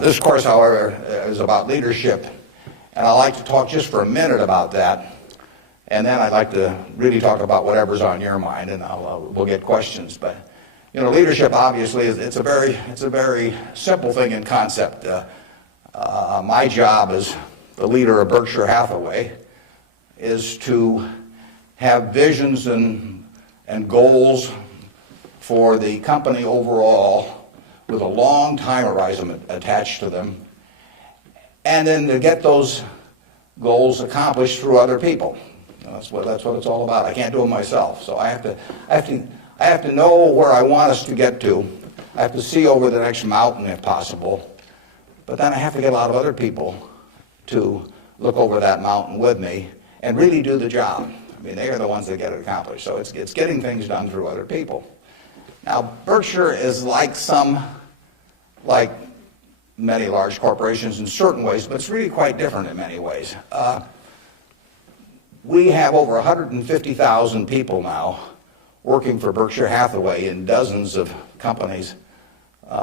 This course, however, is about leadership, and I'd like to talk just for a minute about that, and then I'd like to really talk about whatever's on your mind, and we'll get questions. But leadership obviously it's a very simple thing in concept. My job as the leader of Berkshire Hathaway is to have visions and goals for the company overall with a long time horizon attached to them, and then to get those goals accomplished through other people. That's what it's all about. I can't do it myself, so I have to know where I want us to get to. I have to see over the next mountain if possible, but then I have to get a lot of other people to look over that mountain with me and really do the job. I mean, they are the ones that get it accomplished. So it's getting things done through other people. Now, Berkshire is like many large corporations in certain ways, but it's really quite different in many ways. We have over 150,000 people now working for Berkshire Hathaway in dozens of companies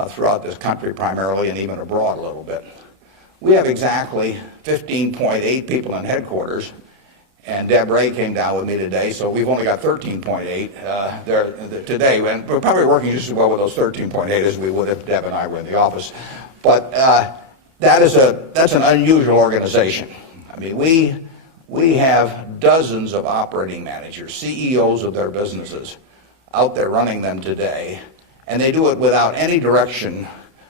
throughout this country primarily, and even abroad a little bit. We have exactly 15.8 people in headquarters, and Deb Ray came down with me today, so we've only got 13.8 there today, and we're probably working just as well with those 13.8 as we would if Deb and I were in the office. But that's an unusual organization. I mean, we have dozens of operating managers, CEOs of their businesses, out there running them today, and they do it without any direction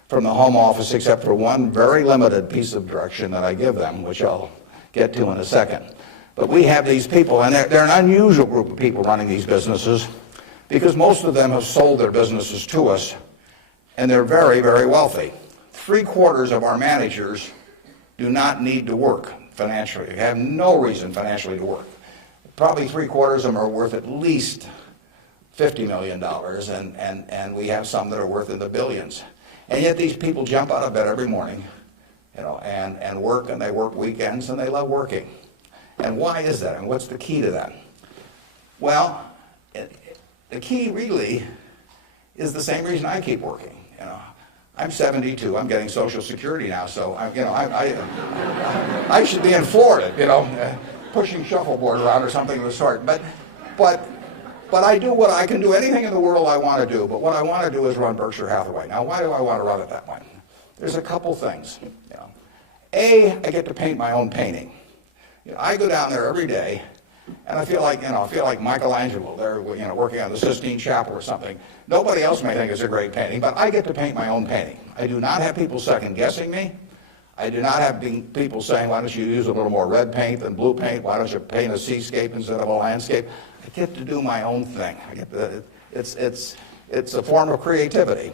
from the home office except for one very limited piece of direction that I give them, which I'll get to in a second. But we have these people, and they're an unusual group of people running these businesses because most of them have sold their businesses to us, and they're very, very wealthy. 3/4 of our managers do not need to work financially. They have no reason financially to work. Probably 3/4 of them are worth at least $50 million, and we have some that are worth in the billions. And yet these people jump out of bed every morning, and work, and they work weekends, and they love working. And why is that? And what's the key to that? Well, the key really is the same reason I keep working. I'm 72. I'm getting Social Security now, so I should be in Florida, pushing shuffleboard around or something of the sort. But I do what I can do. Anything in the world I want to do. But what I want to do is run Berkshire Hathaway. Now, why do I want to run it that way? There's a couple things. A, I get to paint my own painting. I go down there every day, and I feel like Michelangelo. They're working on the Sistine Chapel or something. Nobody else may think it's a great painting, but I get to paint my own painting. I do not have people second guessing me. I do not have people saying, why don't you use a little more red paint than blue paint? Why don't you paint a seascape instead of a landscape? I get to do my own thing. It's a form of creativity.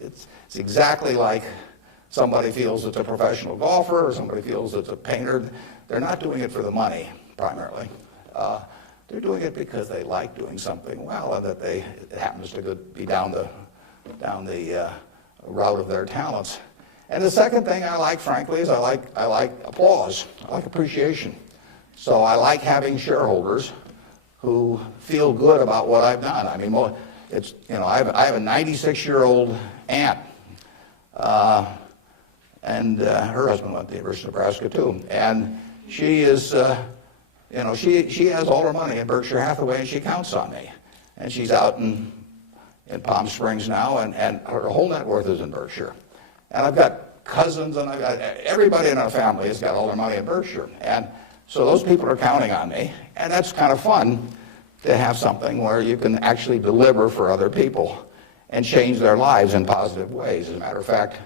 It's exactly like somebody feels it's a professional golfer or somebody feels it's a painter. They're not doing it for the money, primarily. They're doing it because they like doing something well, and that it happens to be down the route of their talents. And the second thing I like, frankly, is I like applause. I like appreciation. So I like having shareholders who feel good about what I've done. I mean, I have a 96-year-old aunt, and her husband went to the University of Nebraska too, and she is. She has all her money in Berkshire Hathaway, and she counts on me. And she's out in Palm Springs now, and her whole net worth is in Berkshire. And I've got cousins, and I've got everybody in our family has got all their money in Berkshire. And so those people are counting on me, and that's kind of fun to have something where you can actually deliver for other people and change their lives in positive ways. As a matter of fact,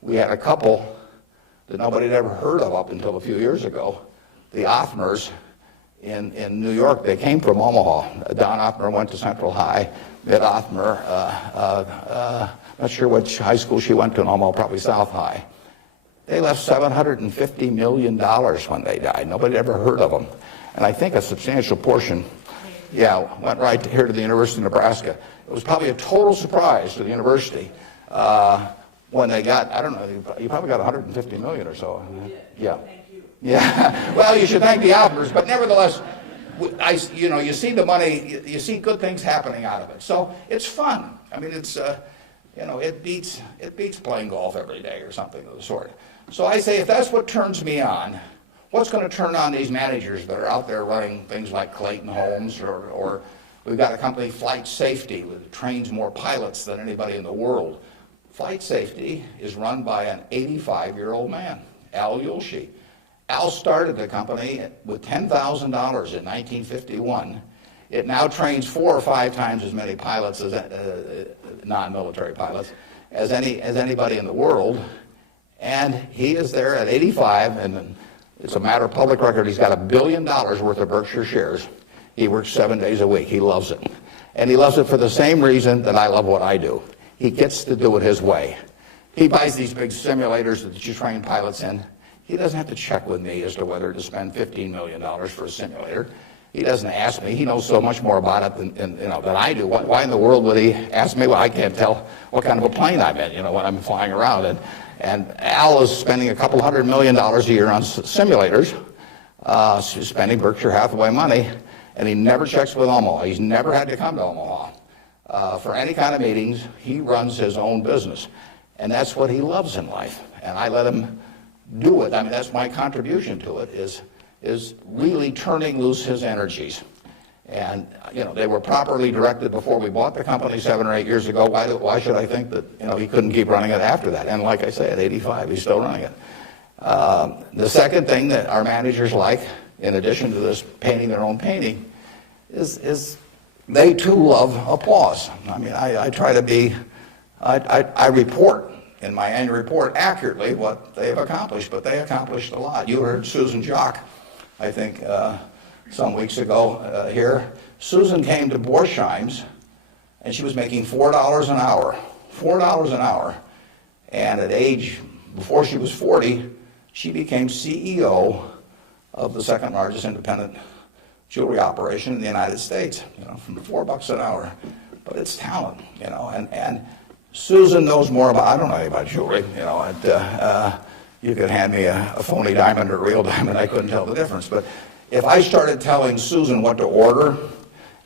we had a couple that nobody had ever heard of up until a few years ago, the Othmers in New York. They came from Omaha. Don Othmer went to Central High. Mitt Othmer, not sure which high school she went to in Omaha, probably South High. They left $750 million when they died. Nobody had ever heard of them. And I think a substantial portion, went right here to the University of Nebraska. It was probably a total surprise to the university when they got, I don't know, you probably got 150 million or so. Yeah. Yeah, well, you should thank the Othmers, but nevertheless, you see the money, you see good things happening out of it. So it's fun. I mean, you know, it beats playing golf every day or something of the sort. So I say, if that's what turns me on, what's going to turn on these managers that are out there running things like Clayton Homes, or we've got a company, Flight Safety, that trains more pilots than anybody in the world. Flight Safety is run by an 85-year-old man, Al Yulshi. Al started the company with $10,000 in 1951. It now trains 4 or 5 times as many pilots, as non-military pilots, as anybody in the world. And he is there at 85, and it's a matter of public record. He's got $1 billion worth of Berkshire shares. He works 7 days a week. He loves it. And he loves it for the same reason that I love what I do. He gets to do it his way. He buys these big simulators that you train pilots in. He doesn't have to check with me as to whether to spend $15 million for a simulator. He doesn't ask me. He knows so much more about it than I do. Why in the world would he ask me? Well, I can't tell what kind of a plane I'm in, when I'm flying around. And Al is spending a couple $100 million a year on simulators, spending Berkshire Hathaway money, and he never checks with Omaha. He's never had to come to Omaha for any kind of meetings. He runs his own business, and that's what he loves in life. And I let him do it. I mean, that's my contribution to it, is really turning loose his energies. And, they were properly directed before we bought the company 7 or 8 years ago. Why should I think that, he couldn't keep running it after that? And like I say, at 85, he's still running it. The second thing that our managers like, in addition to this painting their own painting, is they too love applause. I mean, I try to be, I report in my annual report accurately what they have accomplished, but they accomplished a lot. You heard Susan Jock, I think, some weeks ago here. Susan came to Borsheim's, and she was making $4 an hour. $4 an hour. And at age, before she was 40, she became CEO of the second largest independent jewelry operation in the United States, from $4 an hour. But it's talent, and Susan knows more about, I don't know anything about jewelry, you could hand me a phony diamond or a real diamond, I couldn't tell the difference. But if I started telling Susan what to order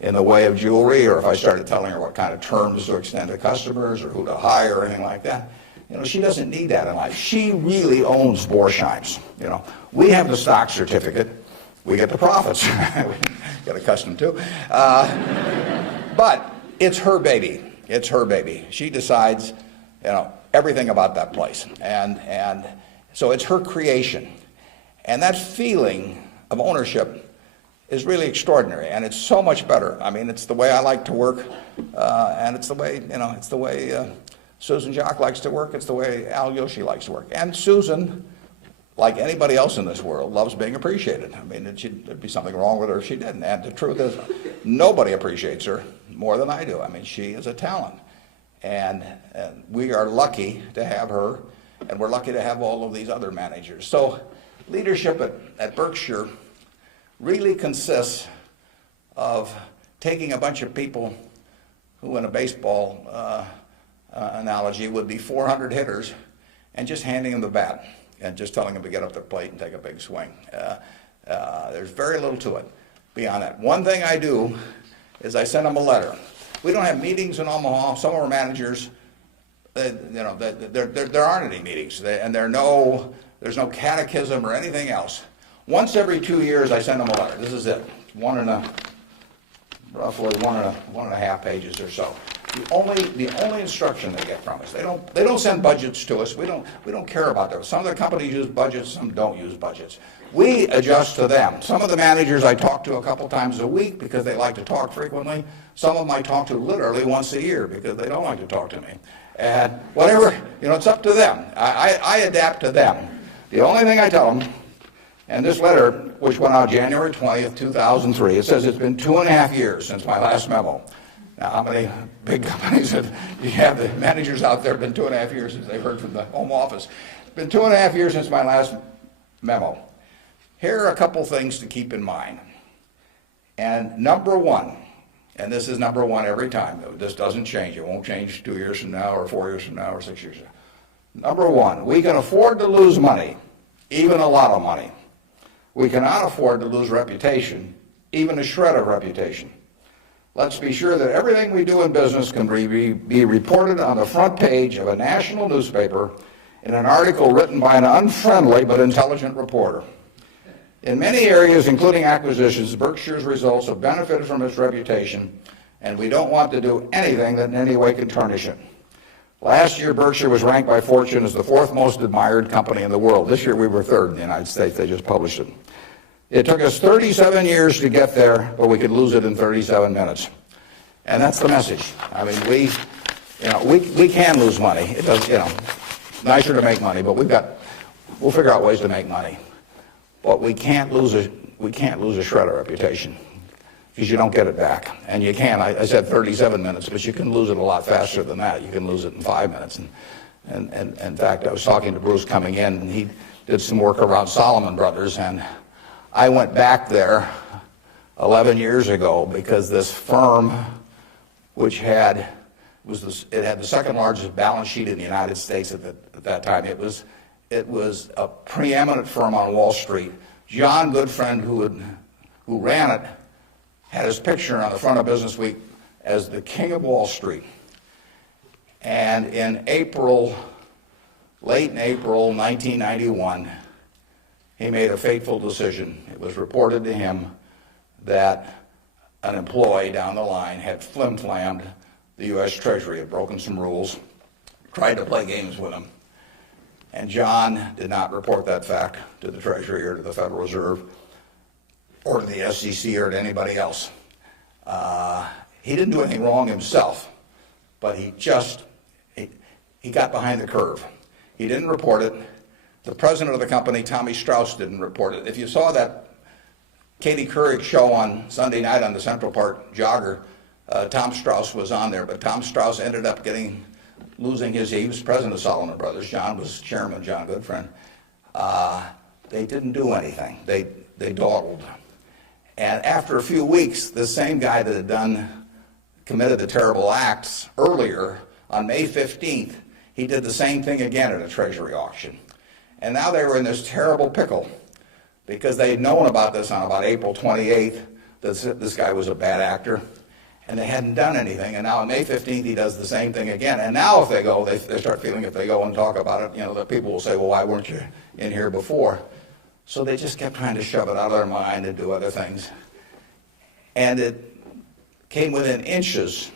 in the way of jewelry, or if I started telling her what kind of terms to extend to customers, or who to hire, or anything like that, she doesn't need that in life. She really owns Borsheim's. We have the stock certificate, we get the profits. We get accustomed to. But it's her baby. It's her baby. She decides, everything about that place. And so it's her creation. And that feeling of ownership is really extraordinary, and it's so much better. I mean, it's the way I like to work, and it's the way, Susan Jock likes to work. It's the way Al Yulshi likes to work. And Susan, like anybody else in this world, loves being appreciated. I mean, there'd be something wrong with her if she didn't. And the truth is, nobody appreciates her more than I do. I mean, she is a talent. And we are lucky to have her, and we're lucky to have all of these other managers. So leadership at Berkshire really consists of taking a bunch of people who, in a baseball analogy, would be 400 hitters, and just handing them the bat and just telling them to get up the plate and take a big swing. There's very little to it beyond that. One thing I do is I send them a letter. We don't have meetings in Omaha. Some of our managers, there aren't any meetings, and there's no catechism or anything else. Once every 2 years, I send them a letter. This is it. Roughly one and a half pages or so. The only instruction they get from us. They don't send budgets to us. We don't care about those. Some of the companies use budgets, some don't use budgets. We adjust to them. Some of the managers I talk to a couple times a week because they like to talk frequently. Some of them I talk to literally once a year because they don't like to talk to me. And whatever, it's up to them. I adapt to them. The only thing I tell them, and this letter, which went out January 20th, 2003, it says it's been 2.5 years since my last memo. Now, how many big companies you have the managers out there? Been 2.5 years since they've heard from the home office. It's been 2.5 years since my last memo. Here are a couple things to keep in mind. And number one, and this is number one every time. This doesn't change. It won't change 2 years from now, or 4 years from now, or 6 years from now. Number one, we can afford to lose money, even a lot of money. We cannot afford to lose reputation, even a shred of reputation. Let's be sure that everything we do in business can be reported on the front page of a national newspaper in an article written by an unfriendly but intelligent reporter. In many areas, including acquisitions, Berkshire's results have benefited from its reputation, and we don't want to do anything that in any way can tarnish it. Last year, Berkshire was ranked by Fortune as the 4th most admired company in the world. This year, we were 3rd in the United States. They just published it. It took us 37 years to get there, but we could lose it in 37 minutes. And that's the message. I mean, we can lose money. It does, nicer to make money, but we'll figure out ways to make money. But we can't lose a shred of reputation, because you don't get it back. And you can, I said 37 minutes, but you can lose it a lot faster than that. You can lose it in 5 minutes. And in fact, I was talking to Bruce coming in, and he did some work around Salomon Brothers, and I went back there 11 years ago because this firm, which had the second largest balance sheet in the United States at that time. It was a preeminent firm on Wall Street. John Goodfriend, who ran it, had his picture on the front of Business Week as the king of Wall Street. And in late in April 1991, he made a fateful decision. It was reported to him that an employee down the line had flim-flammed the U.S. Treasury, had broken some rules, tried to play games with him. And John did not report that fact to the Treasury or to the Federal Reserve or to the SEC or to anybody else. He didn't do anything wrong himself, but he got behind the curve. He didn't report it. The president of the company, Tommy Strauss, didn't report it. If you saw that Katie Couric show on Sunday night on the Central Park Jogger, Tom Strauss was on there, but Tom Strauss ended up losing he was president of Salomon Brothers. John was chairman, John Goodfriend. They didn't do anything. They dawdled. And after a few weeks, the same guy that had committed the terrible acts earlier, on May 15th, he did the same thing again at a Treasury auction. And now they were in this terrible pickle because they had known about this on about April 28th, that this guy was a bad actor, and they hadn't done anything. And now on May 15th, he does the same thing again. And now if they go, they start feeling if they go and talk about it, that people will say, well, why weren't you in here before? So they just kept trying to shove it out of their mind and do other things. And it came within inches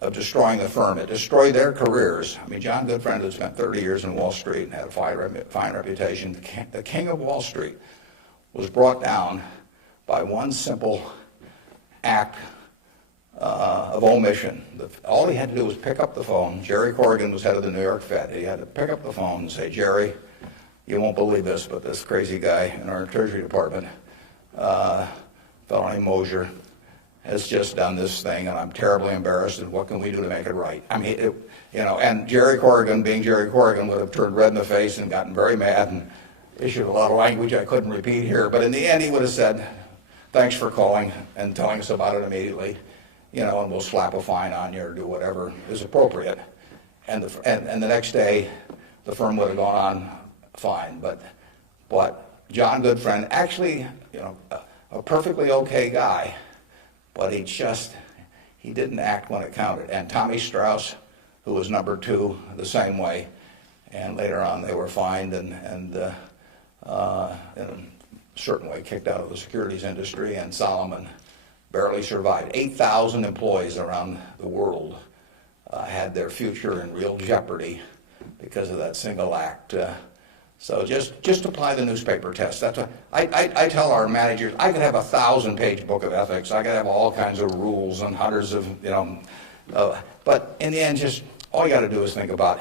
of destroying the firm. It destroyed their careers. I mean, John Goodfriend had spent 30 years in Wall Street and had a fine reputation. The king of Wall Street was brought down by one simple act of omission. All he had to do was pick up the phone. Jerry Corrigan was head of the New York Fed. He had to pick up the phone and say, Jerry, you won't believe this, but this crazy guy in our Treasury Department, a fellow named Mosier, has just done this thing, and I'm terribly embarrassed, and what can we do to make it right? I mean, and Jerry Corrigan, being Jerry Corrigan, would have turned red in the face and gotten very mad and issued a lot of language I couldn't repeat here, but in the end he would have said, thanks for calling and telling us about it immediately, and we'll slap a fine on you or do whatever is appropriate. And the next day, the firm would have gone on fine, but John Goodfriend, actually, a perfectly okay guy, but he didn't act when it counted. And Tommy Strauss, who was number 2, the same way. And later on, they were fined and in a certain way kicked out of the securities industry. And Salomon barely survived. 8,000 employees around the world had their future in real jeopardy because of that single act. So just apply the newspaper test. That's what I tell our managers. I could have a 1,000-page book of ethics. I could have all kinds of rules and hundreds of, but in the end, just all you got to do is think about,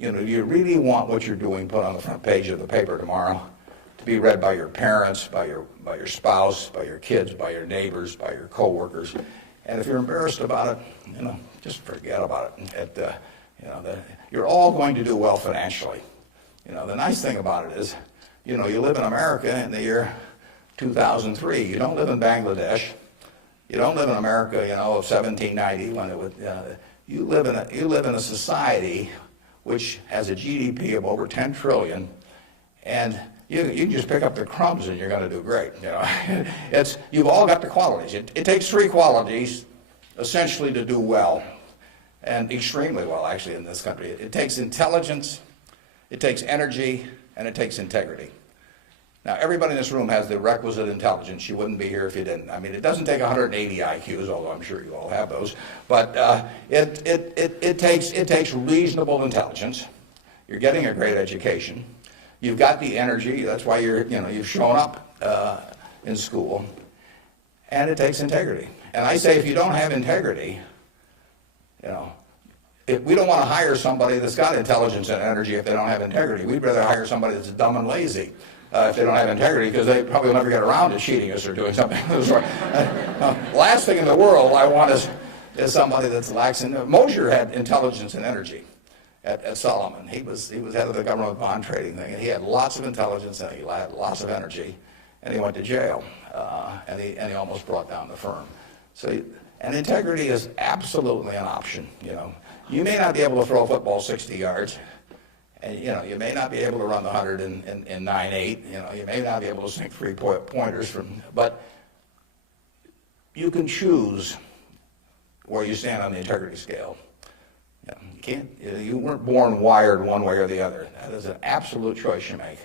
do you really want what you're doing put on the front page of the paper tomorrow to be read by your parents, by your spouse, by your kids, by your neighbors, by your coworkers? And if you're embarrassed about it, just forget about it. You're all going to do well financially. The nice thing about it is, you live in America in the year 2003. You don't live in Bangladesh. You don't live in America, of 1790 when it would. You live in a society which has a GDP of over 10 trillion, and you can just pick up the crumbs and you're going to do great. You've all got the qualities. It takes 3 qualities essentially to do well, and extremely well, actually, in this country. It takes intelligence, it takes energy, and it takes integrity. Now, everybody in this room has the requisite intelligence. You wouldn't be here if you didn't. I mean, it doesn't take 180 IQs, although I'm sure you all have those, but it takes reasonable intelligence. You're getting a great education. You've got the energy. That's why you've shown up in school. And it takes integrity. And I say, if you don't have integrity, we don't want to hire somebody that's got intelligence and energy if they don't have integrity. We'd rather hire somebody that's dumb and lazy if they don't have integrity, because they probably will never get around to cheating us or doing something. Last thing in the world I want is somebody that's lax. Mosher had intelligence and energy at Solomon. He was head of the government bond trading thing, and he had lots of intelligence and he had lots of energy, and he went to jail, and he almost brought down the firm. And integrity is absolutely an option. You may not be able to throw a football 60 yards, and you may not be able to run the 100 in 9.8. You may not be able to sink three-pointers but you can choose where you stand on the integrity scale. You weren't born wired one way or the other. That is an absolute choice you make.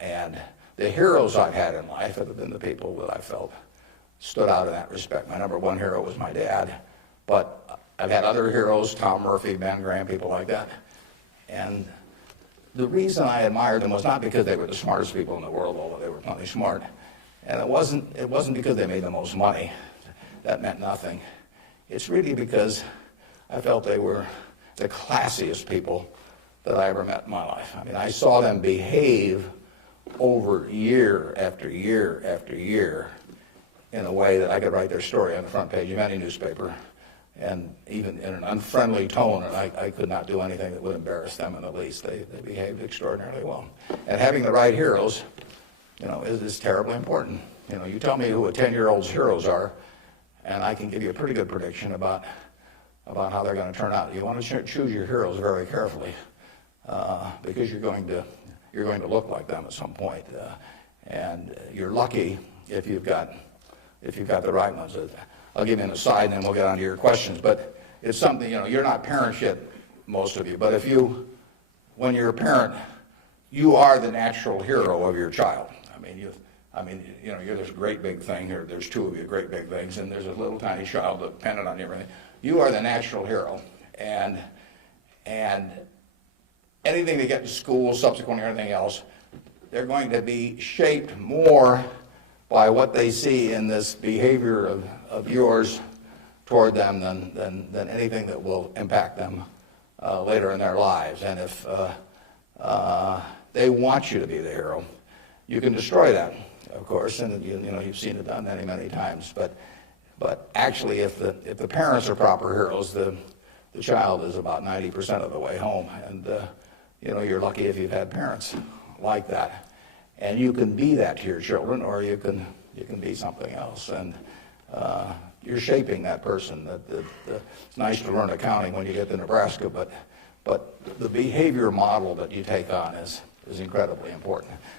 And the heroes I've had in life have been the people that I felt stood out in that respect. My number one hero was my dad, but I've had other heroes, Tom Murphy, Ben Graham, people like that. And the reason I admired them was not because they were the smartest people in the world, although they were plenty smart. And it wasn't because they made the most money. That meant nothing. It's really because I felt they were the classiest people that I ever met in my life. I mean, I saw them behave over year after year after year in a way that I could write their story on the front page of any newspaper, and even in an unfriendly tone, and I could not do anything that would embarrass them in the least. They behaved extraordinarily well. And having the right heroes, is terribly important. You tell me who a 10-year-old's heroes are, and I can give you a pretty good prediction about how they're going to turn out. You want to choose your heroes very carefully, because you're going to look like them at some point, and you're lucky if you've got the right ones. I'll give you an aside, and then we'll get on to your questions. But it's something, you're not parents yet, most of you. But when you're a parent, you are the natural hero of your child. You're this great big thing, or there's two of you great big things, and there's a little tiny child dependent on you. Everything. You are the natural hero, and anything they get in school, subsequently, or anything else, they're going to be shaped more by what they see in this behavior of yours toward them than anything that will impact them later in their lives. And if they want you to be the hero, you can destroy that, of course, and you've seen it done many, many times. But actually, if the parents are proper heroes, the child is about 90% of the way home, and you're lucky if you've had parents like that. And you can be that to your children, or you can be something else, and you're shaping that person. It's nice to learn accounting when you get to Nebraska, but the behavior model that you take on is incredibly important.